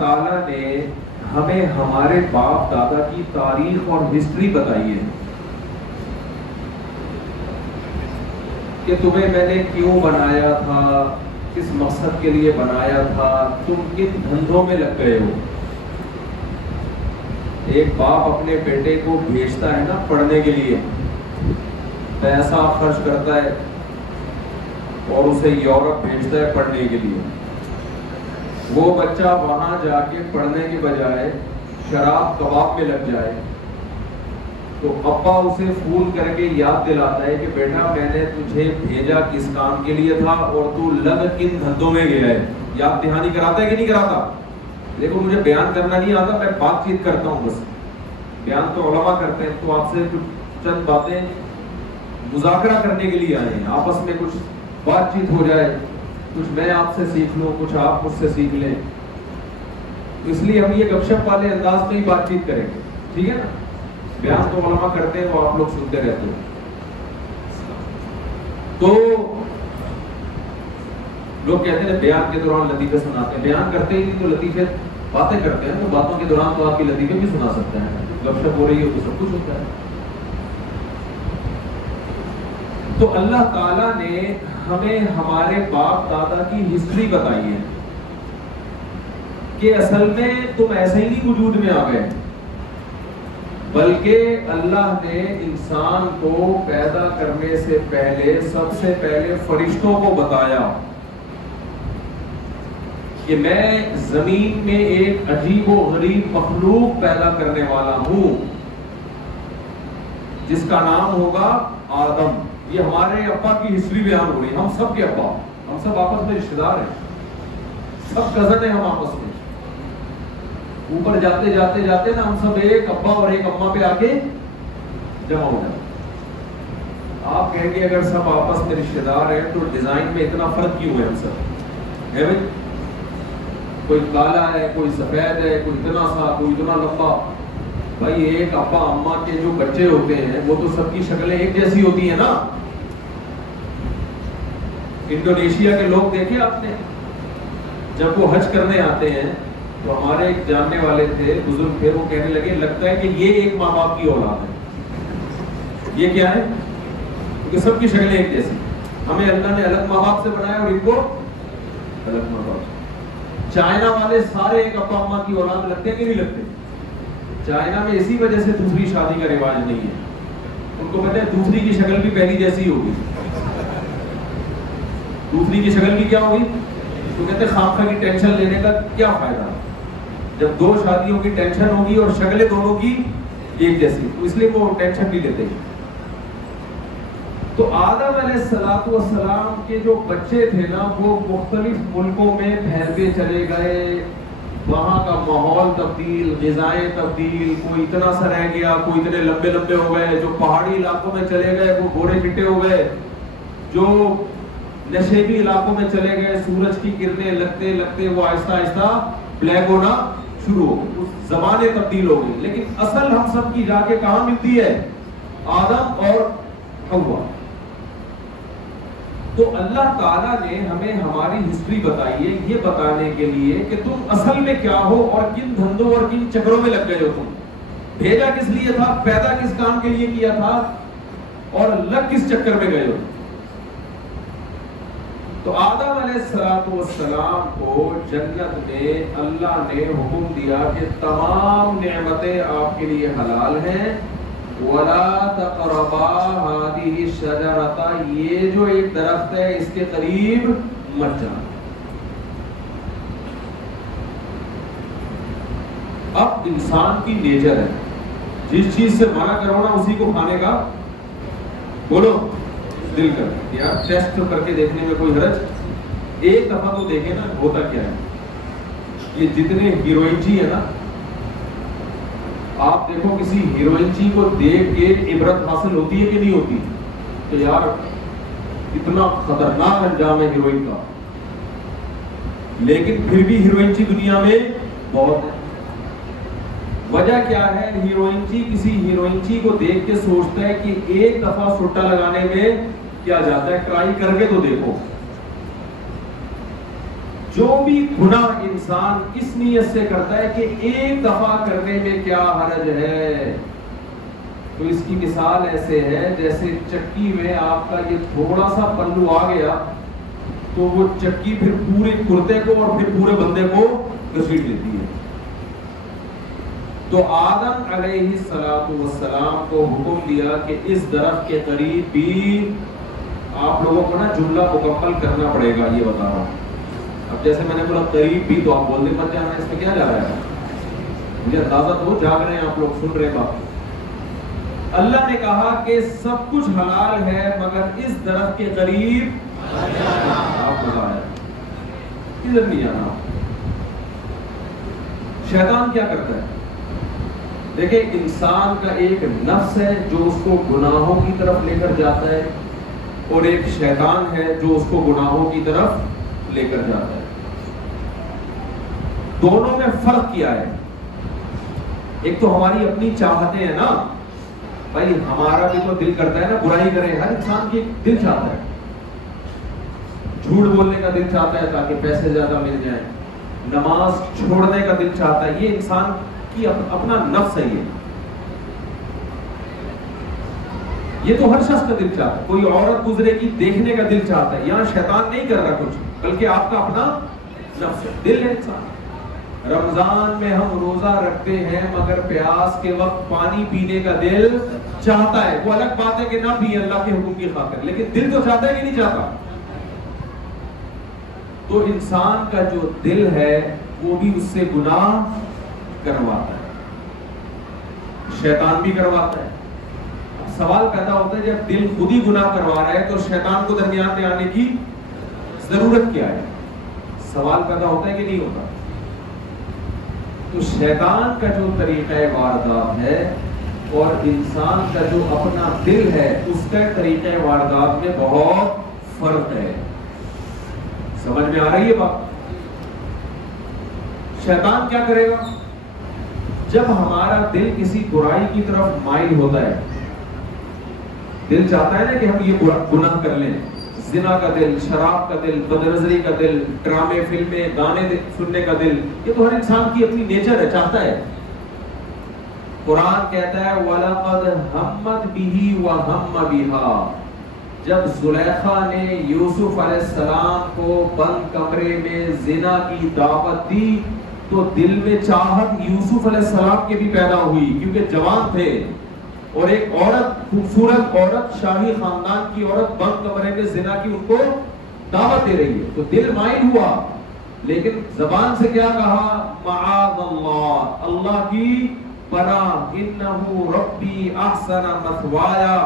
تعالیٰ نے ہمیں ہمارے باپ دادا کی تاریخ اور ہسٹری بتائی ہے کہ تمہیں میں نے کیوں بنایا تھا، کس مقصد کے لیے بنایا تھا، تم کن دھندوں میں لگ گئے ہو. ایک باپ اپنے بیٹے کو بھیجتا ہے نا پڑھنے کے لیے، پیسہ خرچ کرتا ہے اور اسے یورپ بھیجتا ہے پڑھنے کے لیے. وہ بچہ وہاں جا کے پڑھنے کے بجائے شراب کباب میں لگ جائے تو ابا اسے فون کر کے یاد دلاتا ہے کہ بیٹا میں نے تجھے بھیجا کس کام کے لیے تھا اور تو لگ کن دھندوں میں گیا ہے. یاد دہانی کراتا ہے کہ نہیں کراتا؟ دیکھو مجھے بیان کرنا نہیں آتا، میں بات چیت کرتا ہوں بس. بیان تو علماء کرتے ہیں، تو آپ سے کچھ چند باتیں مذاکرہ کرنے کے لیے آئے ہیں، آپس میں کچھ بات چیت ہو جائے، کچھ میں آپ سے سیکھ لوں، کچھ آپ مجھ سے سیکھ لیں. تو اس لیے ہم یہ گپ شپ والے انداز میں ہی بات چیت کریں گے، ٹھیک ہے نا؟ بیان تو علماء کرتے ہیں، وہ آپ لوگ سنتے رہتے ہیں. تو لوگ کہتے ہیں بیان کے دوران لطیفے سناتے ہیں، بیان کرتے ہی نہیں تو لطیفے باتیں کرتے ہیں، تو باتوں کے دوران تو آپ کی لطیفے بھی سنا سکتے ہیں، گپ شپ ہو رہی ہے تو سب کچھ ہوتا ہے. تو اللہ تعالیٰ نے ہمیں ہمارے باپ دادا کی ہسٹری بتائی ہے کہ اصل میں تم ایسے ہی نہیں وجود میں آ گئے، بلکہ اللہ نے انسان کو پیدا کرنے سے پہلے سب سے پہلے فرشتوں کو بتایا کہ میں زمین میں ایک عجیب و غریب مخلوق پیدا کرنے والا ہوں جس کا نام ہوگا آدم. یہ ہمارے ابا کی ہسٹری بیان ہو رہی ہے، ہم سب کے ابا، ہم سب آپس میں رشتہ دار ہیں، سب کزن ہیں ہم آپس میں. اوپر جاتے جاتے جاتے نا ہم سب ایک ابا اور ایک اماں پہ آ کے جمع ہو جاتے. آپ کہیں گے اگر سب آپس میں رشتہ دار ہیں تو ڈیزائن میں اتنا فرق کیوں ہے؟ ہم سب ہے بھائی، کوئی کالا ہے، کوئی سفید ہے، کوئی اتنا سا، کوئی اتنا لمبا. بھائی ایک ابا اماں کے جو بچے ہوتے ہیں وہ تو سب کی شکلیں ایک جیسی ہوتی ہیں نا. انڈونیشیا کے لوگ دیکھے آپ نے، جب وہ حج کرنے آتے ہیں تو ہمارے ایک جاننے والے تھے، بزرگ تھے، وہ کہنے لگے لگتا ہے کہ یہ ایک ماں باپ کی اولاد ہے. یہ کیا ہے؟ کیونکہ سب کی شکلیں ایک جیسی. ہمیں اللہ نے الگ ماں باپ سے بنایا اور ان کو الگ ماں باپ. چائنا والے سارے ایک ابا اماں کی اولاد لگتے ہیں کہ نہیں لگتے؟ چائنا میں اسی وجہ سے دوسری شادی کا رواج نہیں ہے. ان کو پتہ ہے دوسری کی شکل بھی پہلی جیسی ہوگی. دوسری کی شکل بھی کیا ہوگی؟ تو کہتے ہیں خامخواہ کی ٹینشن لینے کا کیا فائدہ جب دو شادیوں کی ٹینشن ہوگی اور شکلیں دونوں کی ایک جیسی، تو اس لیے وہ ٹینشن نہیں لیتے. تو آدم علیہ السلام کے جو بچے تھے نا وہ مختلف ملکوں میں پھیلتے چلے گئے. وہاں کا ماحول تبدیل، غذائیں تبدیل، کوئی اتنا سا رہ گیا، کوئی اتنے لمبے لمبے ہو گئے، جو پہاڑی علاقوں میں چلے گئے وہ گھوڑے چٹے ہو گئے، جو نشیبی علاقوں میں چلے گئے سورج کی کرنیں لگتے لگتے وہ آہستہ آہستہ بلیک ہونا شروع ہو گئی. زبانیں تبدیل ہو گئی، لیکن اصل ہم سب کی جا کے کہاں ملتی ہے؟ آدم اور حوا. تو اللہ تعالیٰ نے ہمیں ہماری ہسٹری بتائی ہے یہ بتانے کے لیے کہ تم اصل میں کیا ہو اور کن دھندوں اور کن چکروں میں لگ گئے ہو. تم بھیجا کس لیے تھا، پیدا کس کام کے لیے کیا تھا اور لگ کس چکر میں گئے ہو. تو آدم علیہ السلام کو جنت میں اللہ نے حکم دیا کہ تمام نعمتیں آپ کے لیے حلال ہیں. وَلَا تَقْرَبَا هَٰذِهِ الشَّجَرَةَ، یہ جو ایک درخت ہے اس کے قریب مت جانا. اب انسان کی نیچر ہے جس چیز سے منع کرو نا اسی کو کھانے کا بولو دل کر. یار ٹیسٹ کر کے دیکھنے میں کوئی حرج، ایک دفعہ تو دیکھیں نا ہوتا کیا ہے. یہ جتنے ہیروئن ہے نا، آپ دیکھو کسی ہیروئن کو دیکھ کے عبرت حاصل ہوتی ہے کہ نہیں ہوتی؟ تو یار اتنا خطرناک انجام ہے ہیروئن کا، لیکن پھر بھی ہیروئن دنیا میں بہت ہے. وجہ کیا ہے؟ ہیروئن کسی ہیروئن کو دیکھ کے سوچتا ہے کہ ایک دفعہ سٹا لگانے میں کیا جاتا ہے، ٹرائی کر کے تو دیکھو. جو بھی گناہ انسان اس نیت سے کرتا ہے کہ ایک دفعہ کرنے میں کیا حرج ہے، تو اس کی مثال ایسے ہے جیسے چکی میں آپ کا یہ تھوڑا سا پلو آ گیا تو وہ چکی پھر پورے کرتے کو اور پھر پورے بندے کو گھسیٹ لیتی ہے. تو آدم علیہ السلام کو حکم دیا کہ اس درخت کے قریب بھی آپ لوگوں کو نا جملہ مکمل کرنا پڑے گا، یہ بتا رہا ہوں. اب جیسے میں نے بولا قریب بھی، تو آپ بول دیں مت جانا، اس میں کیا جا رہا ہے؟ مجھے اندازہ تو جاگ رہے ہیں آپ لوگ، سن رہے بات. اللہ نے کہا کہ سب کچھ حلال ہے مگر اس درخت کے قریب آپ بتایا کدھر نہیں جانا. شیطان کیا کرتا ہے؟ دیکھیں انسان کا ایک نفس ہے جو اس کو گناہوں کی طرف لے کر جاتا ہے، اور ایک شیطان ہے جو اس کو گناہوں کی طرف لے کر جاتا ہے. دونوں میں فرق کیا ہے؟ ایک تو ہماری اپنی چاہتیں ہیں نا بھائی، ہمارا بھی تو دل کرتا ہے نا برائی کرے، ہر انسان کی دل چاہتا ہے. جھوٹ بولنے کا دل چاہتا ہے تاکہ پیسے زیادہ مل جائیں، نماز چھوڑنے کا دل چاہتا ہے، یہ انسان کی اپنا نفس ہے. یہ تو ہر شخص کا دل چاہتا ہے. کوئی عورت گزرے گی دیکھنے کا دل چاہتا ہے. یہاں شیطان نہیں کر رہا کچھ، بلکہ آپ کا اپنا نفس ہے، دل ہے انسان. رمضان میں ہم روزہ رکھتے ہیں مگر پیاس کے وقت پانی پینے کا دل چاہتا ہے. وہ الگ بات ہے کہ نہ پیے اللہ کے حکم کی خاطر، لیکن دل تو چاہتا ہے کہ نہیں چاہتا. تو انسان کا جو دل ہے وہ بھی اس سے گناہ کرواتا ہے، شیطان بھی کرواتا ہے. سوال پیدا ہوتا ہے جب دل خود ہی گناہ کروا رہا ہے تو شیطان کو درمیان میں آنے کی ضرورت کیا ہے؟ سوال پیدا ہوتا ہے کہ نہیں ہوتا؟ تو شیطان کا جو طریقہ واردات ہے اور انسان کا جو اپنا دل ہے اس کا طریقہ واردات میں بہت فرق ہے. سمجھ میں آ رہی ہے بات؟ شیطان کیا کرے گا؟ جب ہمارا دل کسی برائی کی طرف مائل ہوتا ہے، دل چاہتا ہے نا کہ ہم یہ گناہ کر لیں، زنا کا دل، شراب کا دل، بدنظری کا دل، ڈرامے فلمیں گانے سننے کا دل، یہ تو ہر انسان کی اپنی نیچر ہے، چاہتا ہے. قرآن کہتا ہے وَلَقَدْ هَمَّتْ بِهِ وَهَمَّ بِهَا. جب زلیخا نے یوسف علیہ السلام کو بند کمرے میں زنا کی دعوت دی تو دل میں چاہت یوسف علیہ السلام کے بھی پیدا ہوئی، کیونکہ جوان تھے اور ایک عورت، خوبصورت عورت، شاہی خاندان کی عورت بند کمرے میں زنا کی ان کو دعوت دے رہی ہے، تو دل مائل ہوا. لیکن زبان سے کیا کہا؟ معاذ اللہ، اللہ کی پناہ، انہ ربی احسن مثوایا،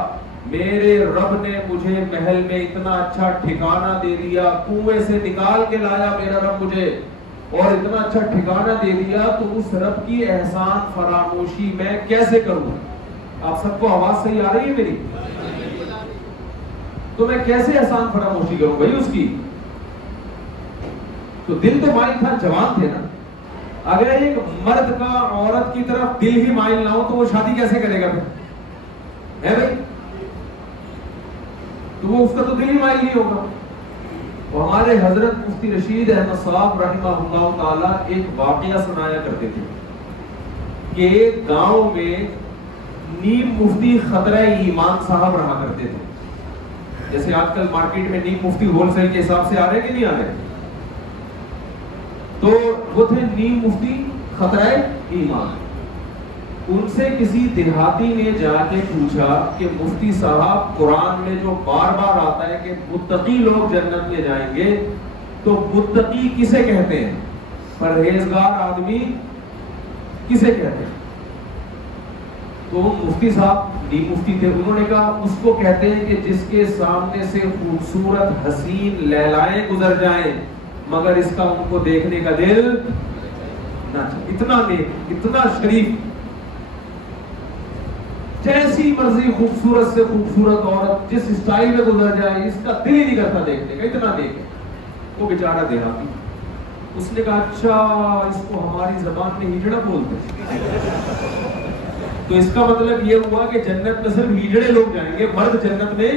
میرے رب نے مجھے محل میں اتنا اچھا ٹھکانہ دے دیا، کنویں سے نکال کے لایا میرا رب مجھے، اور اتنا اچھا ٹھکانہ دے دیا، تو اس رب کی احسان فراموشی میں کیسے کروں؟ آپ سب کو آواز صحیح آ رہی ہے میری؟ تو میں کیسے احسان فراموشی کروں بھائی اس کی؟ تو دل تو مائل تھا، جوان تھے نا. اگر ایک مرد کا عورت کی طرف دل ہی مائل نہ ہو تو وہ شادی کیسے کرے گا پھر؟ ہے بھائی؟ تو وہ اس کا تو دل ہی مائل نہیں ہوگا. اور ہمارے حضرت مفتی رشید احمد صاحب رحمہ اللہ تعالی ایک واقعہ سنایا کرتے تھے کہ گاؤں میں نیم مفتی خطرہ ایمان صاحب رہا کرتے تھے. جیسے آج کل مارکیٹ میں نیم مفتی ہول سیل کے حساب سے آ رہے کہ نہیں آ رہے؟ تو وہ تھے نیم مفتی خطرہ ایمان. ان سے کسی دیہاتی نے جا کے پوچھا کہ مفتی صاحب، قرآن میں جو بار بار آتا ہے کہ متقی لوگ جنت میں جائیں گے، تو متقی کسے کہتے ہیں؟ پرہیزگار آدمی کسے کہتے ہیں؟ تو مفتی صاحب نیم مفتی تھے، انہوں نے کہا اس کو کہتے ہیں کہ جس کے سامنے سے خوبصورت حسین لیلائیں گزر جائیں مگر اس کا ان کو دیکھنے کا دل نہ چاہے. اتنا نیک، اتنا شریف، جیسی مرضی خوبصورت سے خوبصورت عورت جس اسٹائل میں گزر جائے اس کا دل ہی نہیں کرتا دیکھنے کا، اتنا نیک ہے. وہ بیچارہ دیہاتی، اس نے کہا اچھا اس کو ہماری زبان میں ہجڑا بولتے ہیں، تو اس کا مطلب یہ ہوا کہ جنت میں صرف ہجڑے لوگ جائیں گے، مرد جنت میں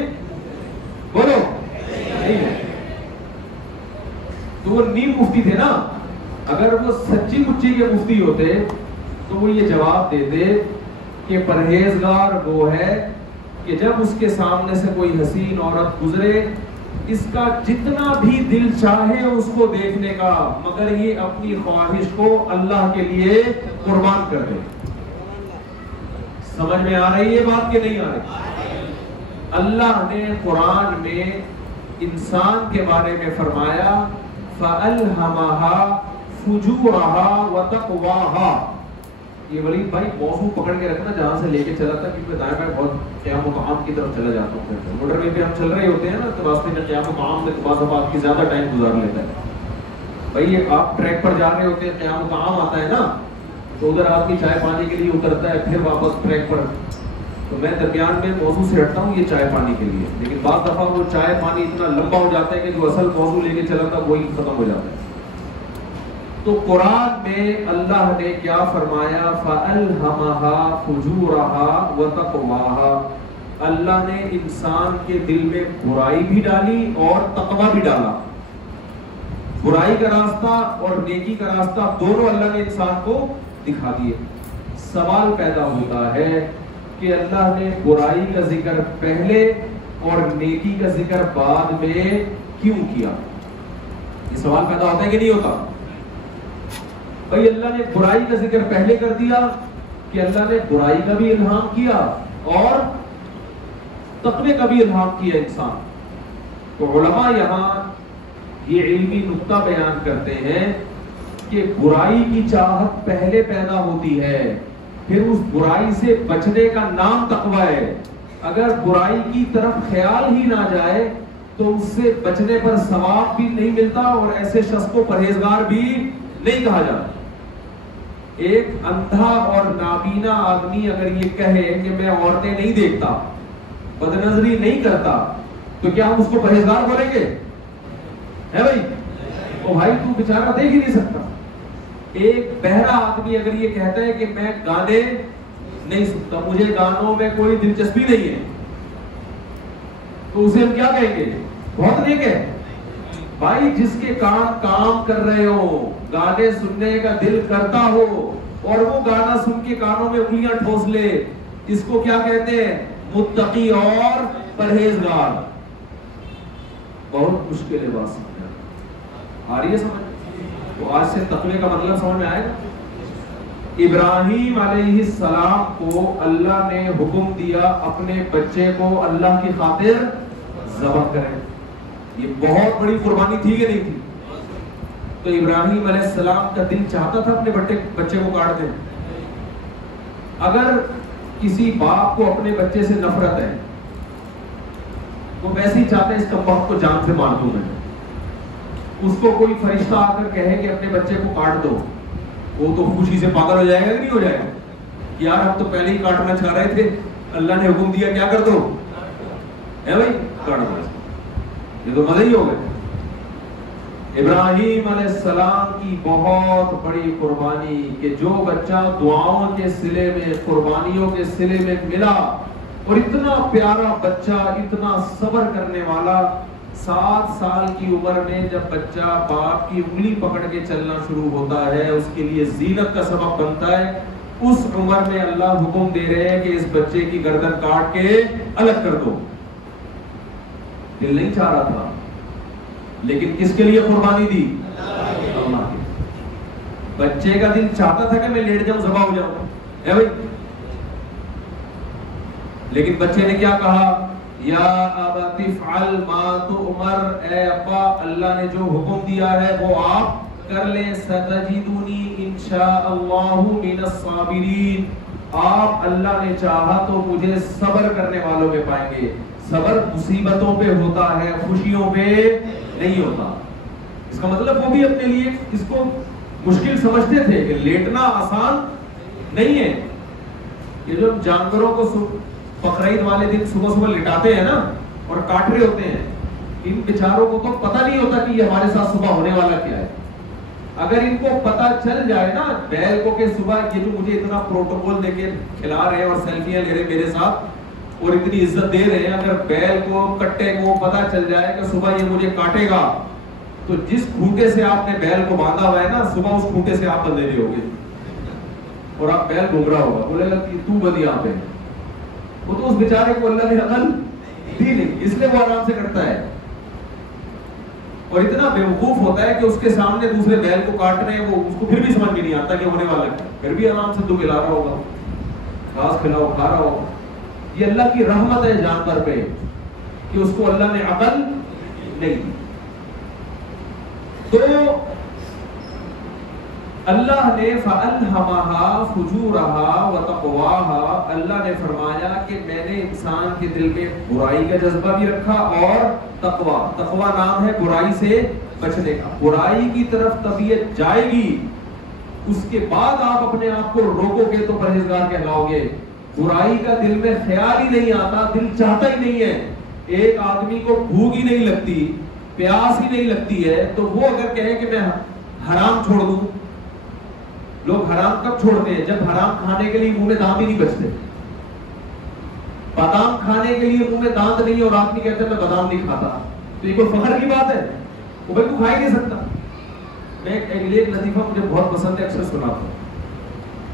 بولو نہیں ہے. تو وہ نیم مفتی تھے نا. اگر وہ سچی مچی کے مفتی ہوتے تو وہ یہ جواب دیتے کہ پرہیزگار وہ ہے کہ جب اس کے سامنے سے کوئی حسین عورت گزرے اس کا جتنا بھی دل چاہے اس کو دیکھنے کا مگر یہ اپنی خواہش کو اللہ کے لیے قربان کر دے. سمجھ میں آ رہی ہے بات کہ نہیں آ رہی؟ اللہ نے قرآن میں انسان کے بارے میں فرمایا فَأَلْهَمَهَا فُجُورَهَا وَتَقْوَاهَا. یہ ولید بھائی موضوع پکڑ کے رکھنا جہاں سے لے کے چلا تھا, کیونکہ دائیں بائیں بہت قیام مقام کی طرف چلا جاتا ہوں. موٹر وے پہ ہم چل رہے ہوتے ہیں نا تو راستے میں قیام مقام میں بعض اوقات کی زیادہ ٹائم گزار لیتا ہے. بھائی آپ ٹریک پر جا رہے ہوتے ہیں, قیام مقام آتا ہے نا تو ادھر آدمی چائے پانی کے لیے اترتا ہے پھر واپس ٹریک پر. تو میں درمیان میں موضوع سے ہٹتا ہوں یہ چائے پانی کے لیے, لیکن بعض دفعہ وہ چائے پانی اتنا لمبا ہو جاتا ہے کہ جو اصل موضوع لے کے چلا تھا وہی ختم ہو جاتا ہے. تو قرآن میں اللہ نے کیا فرمایا فَأَلْهَمَهَا فُجُورَهَا وَتَقْوَاهَا. اللہ نے انسان کے دل میں برائی بھی ڈالی اور تقوی بھی ڈالا. برائی کا راستہ اور نیکی کا راستہ دونوں اللہ نے انسان کو دکھا دیے. سوال پیدا ہوتا ہے کہ اللہ نے برائی کا ذکر پہلے اور نیکی کا ذکر بعد میں کیوں کیا؟ یہ سوال پیدا ہوتا ہے کہ نہیں ہوتا؟ بھائی اللہ نے برائی کا ذکر پہلے کر دیا کہ اللہ نے برائی کا بھی الہام کیا اور تقوی کا بھی الہام کیا انسان. تو علماء یہاں یہ علمی نقطہ بیان کرتے ہیں کہ برائی کی چاہت پہلے پیدا ہوتی ہے, پھر اس برائی سے بچنے کا نام تقوی ہے. اگر برائی کی طرف خیال ہی نہ جائے تو اس سے بچنے پر ثواب بھی نہیں ملتا اور ایسے شخص کو پرہیزگار بھی نہیں کہا جاتا. ایک اندھا اور نابینا آدمی اگر یہ کہے کہ میں عورتیں نہیں دیکھتا, بدنظری نہیں کرتا, تو کیا ہم اس کو پرہیزگار بولیں گے؟ ہے بھائی؟ تو بھائی تو بیچارہ دیکھ ہی نہیں سکتا. ایک بہرا آدمی اگر یہ کہتا ہے کہ میں گانے نہیں سنتا, مجھے گانوں میں کوئی دلچسپی نہیں ہے, تو اسے ہم کیا کہیں گے؟ بہت نیک ہے. بھائی جس کے کان کام کر رہے ہو, گانے سننے کا دل کرتا ہو اور وہ گانا سن کے کانوں میں انگلیاں ٹھوس لے, اس کو کیا کہتے ہیں؟ متقی اور پرہیزگار. بہت مشکل ہے بات سمجھنا. آ رہی ہے سمجھ؟ تو آج سے تقوی کا مطلب سمجھ میں آئے گا. ابراہیم علیہ السلام کو اللہ نے حکم دیا اپنے بچے کو اللہ کی خاطر ذبح کریں. یہ بہت بڑی قربانی تھی کہ نہیں تھی؟ تو ابراہیم علیہ السلام کا دل چاہتا تھا اپنے بچے کو کاٹ دیں. اگر کسی باپ کو اپنے بچے سے نفرت ہے وہ ویسے ہی چاہتے ہیں اس کمبخت کو جان سے مار دوں میں. اس کو کوئی فرشتہ آ کر کہے کہ اپنے بچے کو کاٹ دو, وہ تو خوشی سے پاگل ہو جائے گا کہ نہیں ہو جائے گا؟ یار ہم تو پہلے ہی کاٹنا چاہ رہے تھے, اللہ نے حکم دیا کیا کر دو, ہے بھائی کاٹ دو. یہ تو مزہ ہی ہو گئے. ابراہیم علیہ السلام کی بہت بڑی قربانی کہ جو بچہ دعاؤں کے صلے میں, قربانیوں کے صلے میں ملا, اور اتنا پیارا بچہ, اتنا صبر کرنے والا. 7 سال کی عمر میں جب بچہ باپ کی انگلی پکڑ کے چلنا شروع ہوتا ہے, اس کے لیے زینت کا سبب بنتا ہے. اس عمر میں اللہ حکم دے رہے ہیں کہ اس بچے کی گردن کاٹ کے الگ کر دو. دل نہیں چاہ رہا تھا, لیکن کس کے لیے قربانی دی؟ اللہ کے. بچے کا دل چاہتا تھا کہ میں لیٹ جاؤں, ذبح ہو جاؤں, ہے بھائی, لیکن بچے نے کیا کہا؟ یا ابت افعل ما تؤمر, اے ابا اللہ نے جو حکم دیا ہے وہ آپ کر لیں. ستجدونی انشاء اللہ من الصابرین, آپ اللہ نے چاہا تو مجھے صبر کرنے والوں میں پائیں گے. صبر مصیبتوں پہ ہوتا ہے, خوشیوں پہ نہیں ہوتا. اس کا مطلب وہ بھی اپنے لیے اس کو مشکل سمجھتے تھے کہ لیٹنا آسان نہیں ہے. یہ جو جانوروں کو بقرعید والے دن صبح صبح لٹاتے ہیں نا اور کاٹ رہے ہوتے ہیں, ان بیچاروں کو تو پتہ نہیں ہوتا کہ یہ ہمارے ساتھ صبح ہونے والا کیا ہے. اگر ان کو پتہ چل جائے نا بیل کو کہ صبح یہ جو مجھے اتنا پروٹوکول دے کے کھلا رہے ہیں اور سیلفیاں لے رہے میرے ساتھ اور اتنی عزت دے رہے ہیں, اگر بیل کو کٹے کو پتہ چل جائے کہ صبح یہ مجھے کاٹے گا تو جس کھوٹے سے آپ نے بیل کو باندھا ہوا ہے نا، صبح اس کھوٹے سے آپ بندھے ہوگے اور آپ بیل گھوم رہا ہوگا، بولے گا کہ تو بندھ یہاں پہ. وہ تو اس بیچارے کو اللہ نے عقل دی نہیں، اس لیے وہ آرام سے کرتا ہے. اور اتنا بیوقوف ہوتا ہے کہ اس کے سامنے دوسرے بیل کو کاٹ رہے ہیں، وہ اس کو پھر بھی سمجھ میں نہیں آتا کہ ہونے والا ہے، پھر بھی آرام سے دو کھلا رہا ہوگا، گھاس کھلاؤ کھا رہا ہوگا. یہ اللہ کی رحمت ہے جانور پہ کہ اس کو اللہ نے عقل نہیں دی. تو اللہ نے فَأَلْهَمَهَا فُجُورَهَا وَتَقْوَاهَا، اللہ نے فرمایا کہ میں نے انسان کے دل میں برائی کا جذبہ بھی رکھا اور تقویٰ. تقویٰ نام ہے برائی سے بچنے کا. برائی کی طرف طبیعت جائے گی، اس کے بعد آپ اپنے آپ کو روکو گے تو پرہیزگار کہلاؤ گے. برائی کا دل میں خیال ہی نہیں آتا، دل چاہتا ہی نہیں ہے. ایک آدمی کو بھوک ہی نہیں لگتی، پیاس ہی نہیں لگتی ہے، تو وہ اگر کہے کہ میں حرام چھوڑ دوں. لوگ حرام کب چھوڑتے ہیں؟ جب حرام کھانے کے لیے منہ میں دانت ہی نہیں بچتے. بادام کھانے کے لیے منہ میں دانت نہیں اور آدمی کہتے ہیں میں بادام نہیں کھاتا، تو یہ کوئی فخر کی بات ہے؟ وہ بھائی تو کھا ہی نہیں سکتا. میں ایک لطیفہ مجھے بہت پسند ہے، اکثر سناتا ہوں.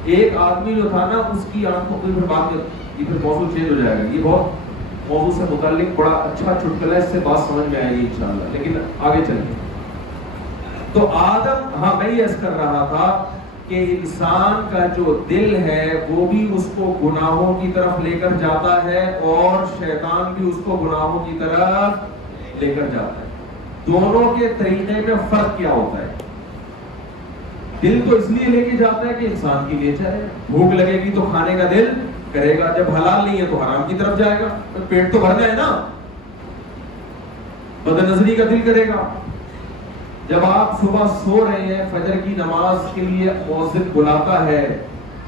ایک آدمی جو تھا نا، اس کی آنکھوں کی پھر بات یہ پھر موضوع چینج ہو جائے گا. یہ بہت موضوع سے متعلق بڑا اچھا چٹکلا ہے، اس سے بات سمجھ میں آئے گی انشاءاللہ، لیکن آگے چلیں. تو آدم، ہاں میں یہ عرض کر رہا تھا کہ انسان کا جو دل ہے وہ بھی اس کو گناہوں کی طرف لے کر جاتا ہے اور شیطان بھی اس کو گناہوں کی طرف لے کر جاتا ہے. دونوں کے طریقے میں فرق کیا ہوتا ہے؟ دل تو اس لیے لے کے جاتا ہے کہ انسان کی نیچر ہے، بھوک لگے گی تو کھانے کا دل کرے گا، جب حلال نہیں ہے تو حرام کی طرف جائے گا. پیٹ تو بھرنا ہے نا، بد نظری کا دل کرے گا. جب آپ صبح سو رہے ہیں، فجر کی نماز کے لیے مؤذن بلاتا ہے،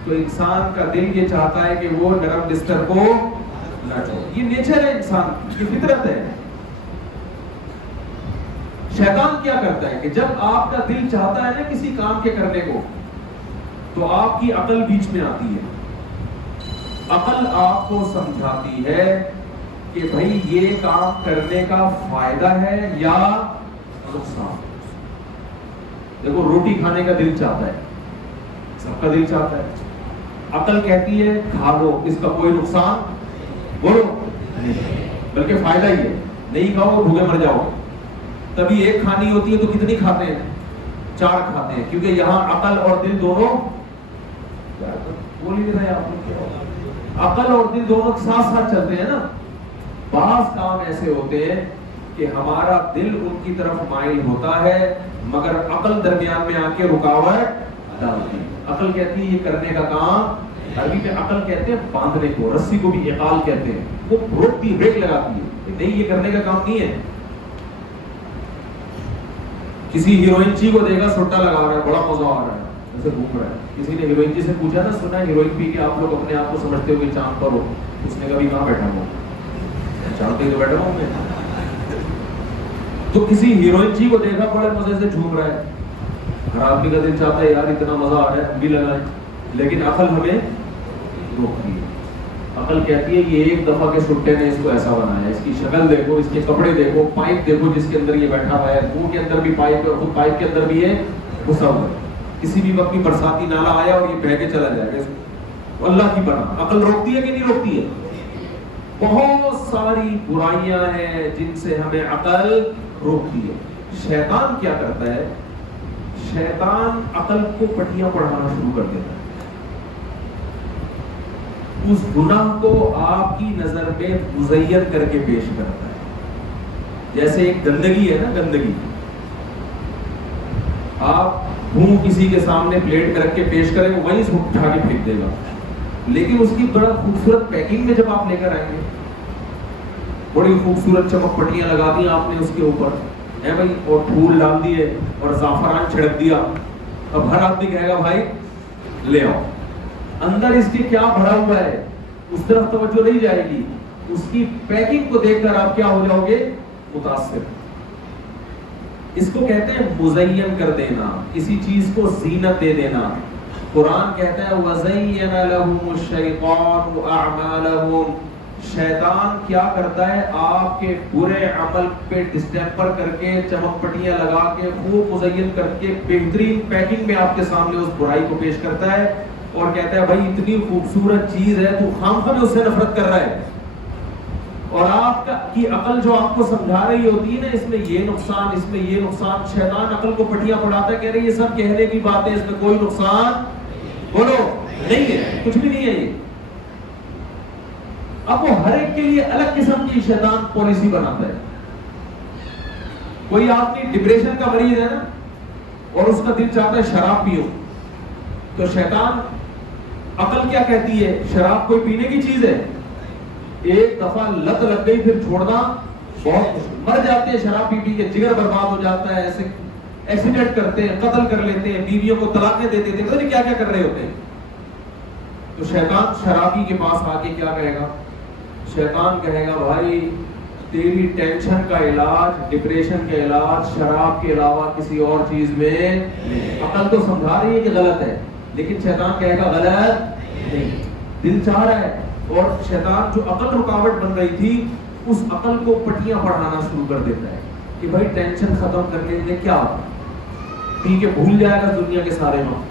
تو انسان کا دل یہ چاہتا ہے کہ وہ نرم بستر کو نہ چھوڑے. یہ نیچر ہے انسان کی، فطرت ہے. شیطان کیا کرتا ہے کہ جب آپ کا دل چاہتا ہے نا کسی کام کے کرنے کو، تو آپ کی عقل بیچ میں آتی ہے. عقل آپ کو سمجھاتی ہے کہ بھائی یہ کام کرنے کا فائدہ ہے یا نقصان. دیکھو روٹی کھانے کا دل چاہتا ہے، سب کا دل چاہتا ہے. عقل کہتی ہے کھا لو، اس کا کوئی نقصان بولو بلکہ فائدہ ہی ہے. نہیں کھاؤ بھوکے مر جاؤ. تبھی ایک کھانی ہوتی ہے تو کتنی کھاتے ہیں؟ 4 کھاتے ہیں، کیونکہ یہاں عقل اور دل دونوں بول ہی نہیں رہے آپ. عقل اور دل دونوں ساتھ ساتھ چلتے ہیں نا. بعض کام ایسے ہوتے ہیں کہ ہمارا دل ان کی طرف مائل ہوتا ہے، مگر عقل درمیان میں آ کے رکاوٹ ڈالتی ہے. عقل کہتی ہے یہ کرنے کا کام، عربی میں عقل کہتے ہیں باندھنے کو، رسی کو بھی عقال کہتے ہیں. وہ روکتی، بریک لگاتی ہے، نہیں یہ کرنے کا کام نہیں ہے. کسی ہیروئن چی کو دیکھا سٹا لگا رہا ہے، بڑا مزہ آ رہا ہے، ایسے گھوم رہا ہے. کسی نے ہیروئن جی سے پوچھا نا، سنا ہیروئن پی کے آپ لوگ اپنے آپ کو سمجھتے ہو کہ چاند پر ہو. اس نے کبھی کہاں بیٹھا ہوں، چاند پہ تو بیٹھا ہوں میں. تو کسی ہیروئن جی کو دیکھا بڑے مزے سے جھوم رہا ہے. ہر آدمی کا دل چاہتا ہے یار اتنا مزہ آ رہا ہے ہم بھی لگائیں، لیکن عقل ہمیں روکتی ہے. عقل کہتی ہے یہ ایک دفعہ کے سٹے نے اس کو ایسا بنایا، اس کی شکل دیکھو، اس کے کپڑے دیکھو، پائپ دیکھو جس کے اندر یہ بیٹھا ہوا ہے، منہ کے اندر بھی پائپ ہے اور خود پائپ کے اندر بھی یہ گھسا ہوا ہے. کسی بھی وقت برساتی نالا آیا اور یہ بہہ کے چلا جائے گا. اللہ کی بنا عقل روکتی ہے کہ نہیں روکتی ہے؟ بہت ساری برائیاں ہیں جن سے ہمیں عقل روکتی ہے. شیطان کیا کرتا ہے؟ شیطان عقل کو پٹیاں پڑھانا شروع کر دیتا ہے. اس گناہ کو آپ کی نظر میں مزین کر کے پیش کرتا ہے. جیسے ایک گندگی ہے نا، گندگی آپ منہ کسی کے سامنے پلیٹ میں رکھ کے پیش کریں، وہ وہیں سے اٹھا کے پھینک دے گا. لیکن اس کی بڑا خوبصورت پیکنگ میں جب آپ لے کر آئیں گے، بڑی خوبصورت چمک پٹیاں لگا دی آپ نے اس کے اوپر ہے بھائی، اور پھول ڈال دیے اور زعفران چھڑک دیا، اب ہر آدمی کہے گا بھائی لے آؤ. اندر اس کے کیا بھرا ہوا ہے اس طرف توجہ نہیں جائے گی. اس کی پیکنگ کو دیکھ کر آپ کیا ہو جاؤ گے؟ متاثر. اس کو کہتے ہیں مزین کر دینا، کسی چیز کو زینت دے دینا. قرآن کہتا ہے وَزَيَّنَ لَهُمُ الشَّيْطَانُ أَعْمَالَهُمْ، شیطان کیا کرتا ہے؟ آپ کے برے عمل پہ ڈسٹیمپر کر کے، چمک پٹیاں لگا کے، خوب مزین کر کے، بہترین پیکنگ میں آپ کے سامنے اس برائی کو پیش کرتا ہے اور کہتا ہے بھائی اتنی خوبصورت چیز ہے، تو خامخواہ میں اس سے نفرت کر رہا ہے. اور آپ کی عقل جو آپ کو سمجھا رہی ہوتی ہے نا، اس میں یہ نقصان، اس میں یہ نقصان، شیطان عقل کو پٹیاں پڑھاتا ہے، کہہ رہے یہ سب کہنے کی باتیں، اس میں کوئی نقصان بولو نہیں ہے، کچھ بھی نہیں ہے یہ. اب وہ ہر ایک کے لیے الگ قسم کی شیطان پالیسی بناتا ہے. کوئی آدمی ڈپریشن کا مریض ہے نا، اور اس کا دل چاہتا ہے شراب پیو، تو شیطان عقل کیا کہتی ہے؟ شراب کوئی پینے کی چیز ہے؟ ایک دفعہ لت لگ گئی پھر چھوڑنا بہت مشکل. مر جاتے ہیں شراب پی پی کے، جگر برباد ہو جاتا ہے، ایسے ایکسیڈنٹ کرتے ہیں، قتل کر لیتے ہیں، بیویوں کو طلاقیں دے دیتے ہیں، پتہ نہیں کیا کیا کر رہے ہوتے ہیں. تو شیطان شرابی کے پاس آ کے کیا کہے گا؟ شیطان کہے گا بھائی تیری ٹینشن کا علاج، ڈپریشن کا علاج شراب کے علاوہ کسی اور چیز میں. عقل تو سمجھا رہی ہے کہ غلط ہے، لیکن شیطان کہے گا غلط نہیں، دل چاہ رہا ہے. اور شیطان جو عقل رکاوٹ بن رہی تھی، اس عقل کو پٹیاں پڑھانا شروع کر دیتا ہے کہ بھائی ٹینشن ختم کرنے کے لیے کیا پی کے بھول جائے گا دنیا کے سارے ماں.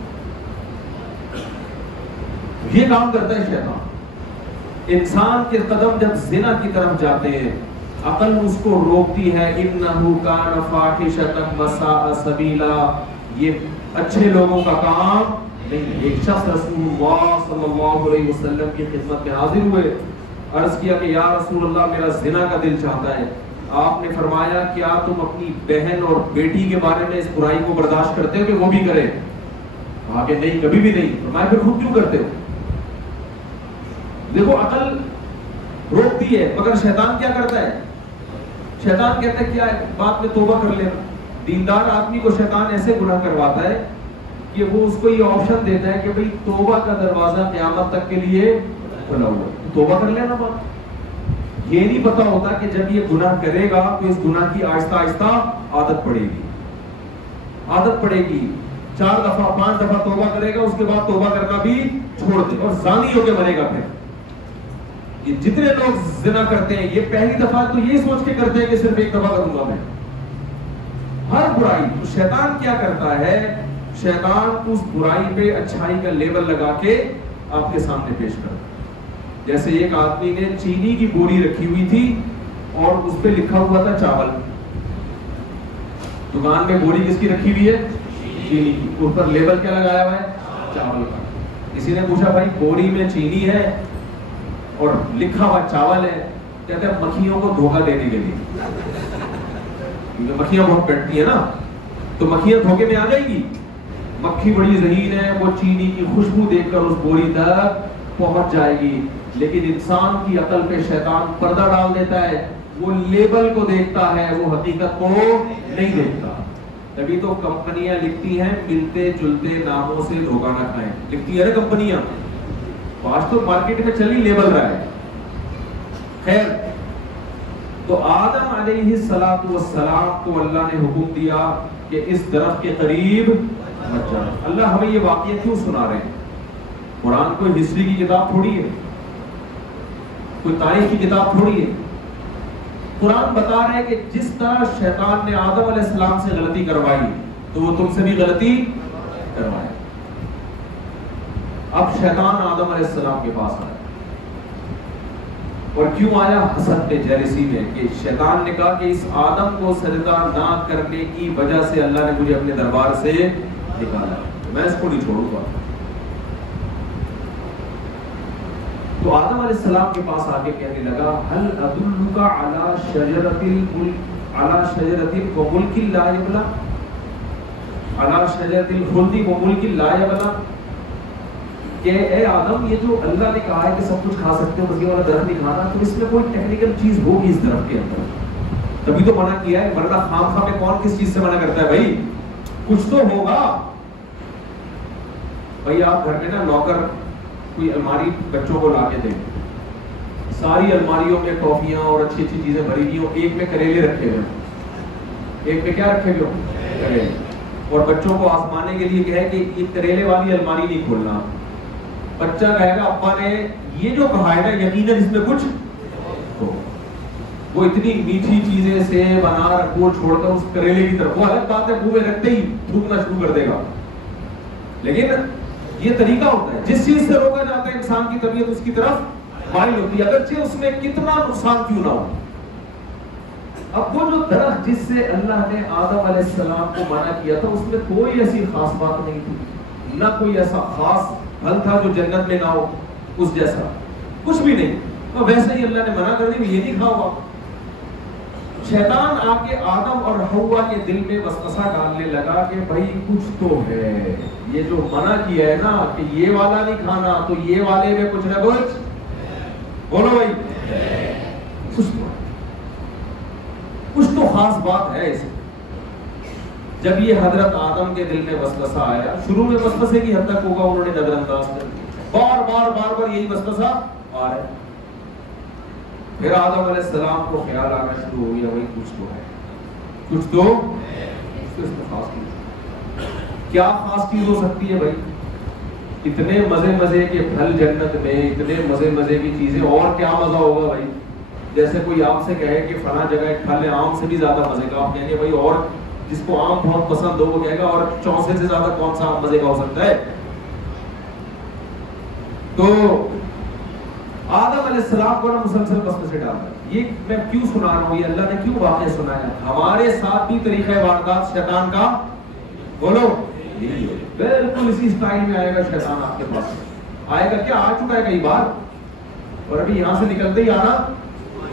یہ کام کرتا ہے شیطان. انسان کے قدم جب زنا کی طرف جاتے ہیں، عقل اس کو روکتی ہے، انہو کان فاحشۃ وساء سبیلا، یہ اچھے لوگوں کا کام نہیں. ایک شخص رسول اللہ صلی اللہ علیہ وسلم کی خدمت میں حاضر ہوئے، عرض کیا کہ یا رسول اللہ میرا زنا کا دل چاہتا ہے. آپ نے فرمایا کیا تم اپنی بہن اور بیٹی کے بارے میں اس برائی کو برداشت کرتے ہو کہ وہ بھی کرے؟ کہا کہ نہیں، کبھی بھی نہیں. فرمایا پھر خود کیوں کرتے ہو؟ دیکھو عقل روکتی ہے، مگر شیطان کیا کرتا ہے؟ شیطان کہتا ہے کیا بات میں توبہ کر لینا. دیندار آدمی کو شیطان ایسے گناہ کرواتا ہے کہ وہ اس کو یہ آپشن دیتا ہے کہ بھئی توبہ کا دروازہ قیامت تک کے لیے کھلا ہوا ہے، توبہ کر لینا. بات یہ نہیں پتا ہوتا کہ جب یہ گناہ کرے گا تو اس گناہ کی آہستہ آہستہ عادت پڑے گی، عادت پڑے گی. 4 دفعہ 5 دفعہ توبہ کرے گا، اس کے بعد توبہ کرنا بھی چھوڑ دے اور زانی ہو کے مرے گا. پھر یہ جتنے لوگ زنا کرتے ہیں، یہ پہلی دفعہ تو یہ سوچ کے کرتے ہیں کہ صرف ایک دفعہ کروں گا میں. ہر برائی تو شیطان کیا کرتا ہے؟ شیطان اس برائی پہ اچھائی کا لیبل لگا کے آپ کے سامنے پیش کرتا ہے. جیسے ایک آدمی نے چینی کی بوری رکھی ہوئی تھی اور اس پہ لکھا ہوا تھا چاول. دکان میں بوری کس کی رکھی ہوئی ہے؟ چینی کی. اس پر لیبل کیا لگایا ہوا ہے؟ چاول کا. کسی نے پوچھا بھائی بوری میں چینی ہے اور لکھا ہوا چاول ہے، کہتے ہیں مکھیوں کو دھوکہ دینے کے لیے، کیونکہ مکھیاں بہت بیٹھتی ہیں نا، تو مکھیاں دھوکے میں آ جائیں گی. مکھی بڑی ذہین ہے، وہ چینی کی خوشبو دیکھ کر اس بوری تک پہنچ جائے گی. لیکن انسان کی عقل پہ شیطان پردہ ڈال دیتا ہے، وہ لیبل کو دیکھتا ہے، وہ حقیقت کو نہیں دیکھتا. تبھی تو کمپنیاں لکھتی ہیں ملتے جلتے ناموں سے دھوکہ نہ کھائیں، لکھتی ہے نا کمپنیاں. آج تو مارکیٹ میں چلی لیبل رہا ہے. خیر، تو آدم علیہ السلام کو اللہ نے حکم دیا کہ اس درخت کے قریب مت جانا. اللہ ہمیں یہ واقعہ کیوں سنا رہے ہیں؟ قرآن کوئی ہسٹری کی کتاب تھوڑی ہے، کوئی تاریخ کی کتاب تھوڑی ہے. قرآن بتا رہا ہے کہ جس طرح شیطان نے آدم علیہ السلام سے غلطی کروائی تو وہ تم سے بھی غلطی کروائے. اب شیطان آدم علیہ السلام کے پاس آیا، اور کیوں آیا؟ حسد میں، جیلسی میں، کہ شیطان نے کہا کہ اس آدم کو سجدہ نہ کرنے کی وجہ سے اللہ نے مجھے اپنے دربار سے نکالا، میں اس کو نہیں چھوڑوں گا. تو آدم علیہ السلام کے پاس آ کے کہنے لگا هل ادلک علی شجرۃ الملک علی شجرۃ وملک لا یبلا علی شجرۃ الخلد وملک لا یبلا، کہ اے آدم یہ جو اللہ نے کہا ہے کہ سب کچھ کھا سکتے ہو، مزے والا درخت نہیں کھانا، تو اس میں کوئی ٹیکنیکل چیز ہوگی اس درخت کے اندر، تبھی تو منع کیا ہے. ورنہ خام خواہ میں کون کس چیز سے منع کرتا ہے؟ بھائی کچھ تو ہوگا. بھائی آپ گھر میں نا لاکر کوئی الماری بچوں کو لا کے دیں، ساری الماریوں میں ٹافیاں اور اچھی اچھی چیزیں بھری ہوئی ہوں، ایک میں کریلے رکھے ہوئے، ایک میں کیا رکھے ہوئے ہوں؟ کریلے. اور بچوں کو آزمانے کے لیے کہے کہ یہ کریلے والی الماری نہیں کھولنا. بچہ کہے گا ابا نے یہ جو کہا ہے نا یقیناً اس میں کچھ وہ اتنی میٹھی چیزیں سیب انار وہ چھوڑ کر اس کریلے کی طرف، وہ الگ بات ہے منہ میں رکھتے ہی تھوکنا شروع کر دے گا، لیکن یہ طریقہ ہوتا ہے جس چیز سے روکا جاتا ہے انسان کی طبیعت اس کی طرف مائل ہوتی ہے، اگرچہ اس میں کتنا نقصان کیوں نہ ہو۔ اب وہ جو درخت جس سے اللہ نے آدم علیہ السلام کو منع کیا تھا، اس میں کوئی ایسی خاص بات نہیں تھی، نہ کوئی ایسا خاص پھل تھا جو جنت میں نہ ہو، اس جیسا کچھ بھی نہیں، تو ویسے ہی اللہ نے منع کر دی، یہ نہیں کھاؤ آپ۔ شیطان آ کے آدم اور حوا کے دل میں وسوسہ ڈالنے لگا کہ بھائی کچھ تو ہے، یہ جو منع کیا ہے نا کہ یہ والا نہیں کھانا، تو یہ والے میں کچھ نہ کچھ، بولو بھائی کچھ تو خاص بات ہے اس میں۔ جب یہ حضرت آدم کے دل میں وسوسہ آیا، شروع میں وسوسے کی حد تک ہوگا انہوں نے نظر انداز کر دیا، بار بار یہی وسوسہ آ رہا ہے، پھر آدم علیہ السلام کو خیال آنا شروع ہو گیا بھائی کچھ تو ہے، کچھ تو خاص چیز، کیا خاص چیز ہو سکتی ہے بھائی؟ اتنے مزے کے پھل جنت میں، اتنے مزے کی چیزیں، اور کیا مزہ ہوگا بھائی؟ جیسے کوئی آپ سے کہے کہ فلاں جگہ ایک پھل ہے آم سے بھی زیادہ مزے کا، آپ کہیں گے بھائی اور جس کو آم بہت پسند ہو وہ کہے گا اور چوسے سے زیادہ کون سا آم مزے کا ہو سکتا ہے؟ تو آدم علیہ السلام کو مسلسل بس سے ڈالتا ہے۔ یہ میں کیوں سنا رہا ہوں، یہ اللہ نے کیوں واقعہ سنایا؟ ہمارے ساتھ بھی طریقہ واردات شیطان کا، بولو بالکل اسی سٹائل میں آئے گا شیطان آپ کے پاس، آئے گا کیا، آ چکا ہے کئی بار، اور ابھی یہاں سے نکلتے ہی آنا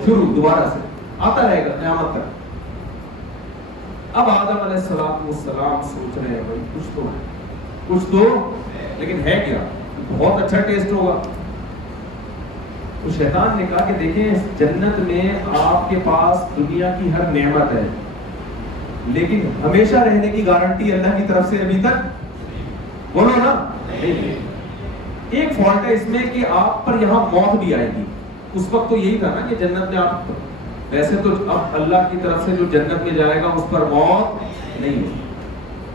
شروع، دوبارہ سے آتا رہے گا قیامت تک۔ اب آدم علیہ السلام سوچ رہے ہیں بھائی کچھ تو لیکن ہے کیا؟ بہت اچھا ٹیسٹ ہوگا۔ تو شیطان نے کہا کہ دیکھیں جنت میں آپ کے پاس دنیا کی ہر نعمت ہے، لیکن ہمیشہ رہنے کی گارنٹی اللہ کی طرف سے ابھی تک، بولو نا، ایک فالٹ ہے اس میں کہ آپ پر یہاں موت بھی آئے گی۔ اس وقت تو یہی تھا نا کہ جنت میں آپ، ویسے تو اب اللہ کی طرف سے جو جنت میں جائے گا اس پر موت نہیں ہے،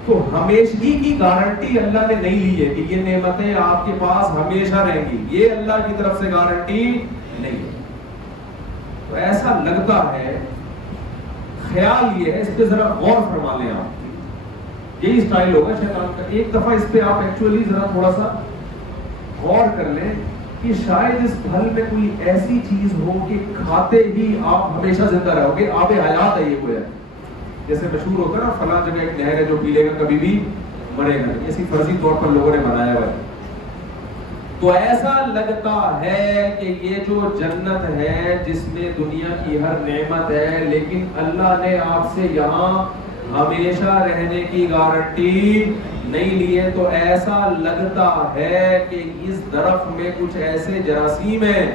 تو ہمیشگی کی گارنٹی اللہ نے نہیں لی ہے کہ یہ نعمتیں آپ کے پاس ہمیشہ رہیں گی، یہ اللہ کی طرف سے گارنٹی نہیں ہے۔ تو ایسا لگتا ہے، خیال یہ ہے، اس پہ ذرا غور فرما لیں آپ، یہی سٹائل ہوگا شیطان کا۔ ایک دفعہ اس پہ آپ ایکچولی ذرا تھوڑا سا غور کر لیں کہ شاید اس پھل میں کوئی ایسی چیز ہو کہ کھاتے ہی آپ ہمیشہ زندہ رہو گے، آب حیات ہے یہ کوئی ہے، جیسے مشہور ہوتا ہے نا فلاں جگہ ایک نہر ہے جو پی لے گا کبھی بھی مرے گا، اسی فرضی طور پر لوگوں نے بنایا ہوا ہے۔ تو ایسا لگتا ہے کہ یہ جو جنت ہے جس میں دنیا کی ہر نعمت ہے، لیکن اللہ نے آپ سے یہاں ہمیشہ رہنے کی گارنٹی نہیں لی ہے، تو ایسا لگتا ہے کہ اس درخت میں کچھ ایسے جراثیم ہیں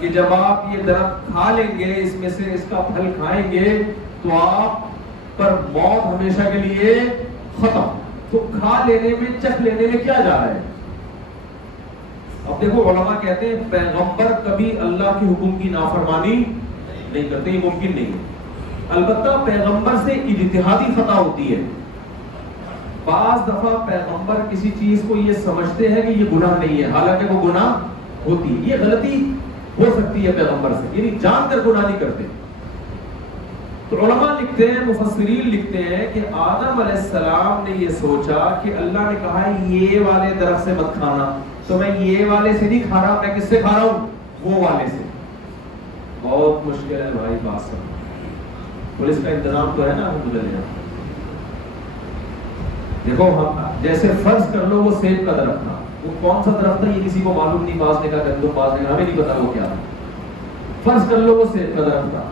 کہ جب آپ یہ درخت کھا لیں گے، اس میں سے اس کا پھل کھائیں گے تو آپ پر موت ہمیشہ کے لیے ختم۔ تو کھا لینے میں، چکھ لینے میں کیا جا رہا ہے؟ اب دیکھو علماء کہتے ہیں پیغمبر کبھی اللہ کے حکم کی نافرمانی نہیں کرتے، یہ ممکن نہیں ہے۔ البتہ پیغمبر سے اجتہادی خطا ہوتی ہے، بعض دفعہ پیغمبر کسی چیز کو یہ سمجھتے ہیں کہ یہ گناہ نہیں ہے، حالانکہ وہ گناہ ہوتی ہے، یہ غلطی ہو سکتی ہے پیغمبر سے، یعنی جان کر گناہ نہیں کرتے۔ تو علماء لکھتے ہیں، مفسرین لکھتے ہیں کہ آدم علیہ السلام نے یہ سوچا کہ اللہ نے کہا ہے یہ والے درخت سے مت کھانا، تو میں یہ والے سے نہیں کھا رہا، میں کس سے کھا رہا ہوں؟ وہ والے سے۔ بہت مشکل ہے بھائی بات سمجھ، پولیس کا انتظام تو ہے نا الحمدللہ۔ دیکھو ہم جیسے فرض کر لو وہ سیب کا درخت تھا، وہ کون سا درخت تھا یہ کسی کو معلوم نہیں، بعض نے کہا گندم، بعض نے کہا ہمیں نہیں پتا وہ کیا تھا، فرض کر لو وہ سیب کا درخت تھا۔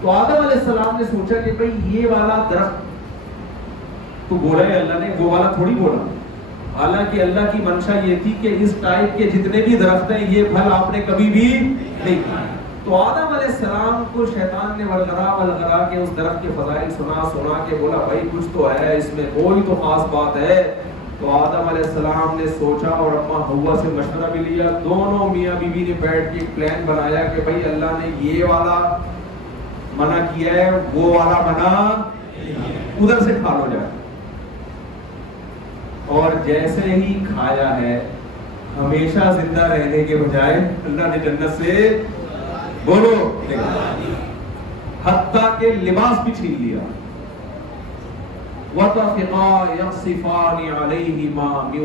تو آدم علیہ السلام نے سوچا کہ بھئی یہ والا درخت تو بولا ہے اللہ نے، وہ والا تھوڑی بولا، حالانکہ اللہ کی منشا یہ تھی کہ اس ٹائپ کے جتنے بھی درخت ہیں یہ پھل آپ نے کبھی بھی نہیں کھائے۔ تو آدم علیہ السلام کو شیطان نے ولغرا کے اس درخت کے فضائل سنا کے بولا بھائی کچھ تو ہے اس میں، کوئی تو خاص بات ہے۔ تو آدم علیہ السلام نے سوچا اور اما حوا سے مشورہ بھی لیا، دونوں میاں بیوی نے بیٹھ کے ایک پلان بنایا کہ بھئی اللہ نے یہ والا منع کیا ہے، وہ والا منع ادھر سے کھا لو جائے۔ اور جیسے ہی کھایا ہے، ہمیشہ زندہ رہنے کے بجائے اللہ نے جنت سے، بولو، حتیٰ کہ لباس بھی چھین لیا. وَطَفِقَا يَقْصِفَانِ عَلَيْهِمَا مِن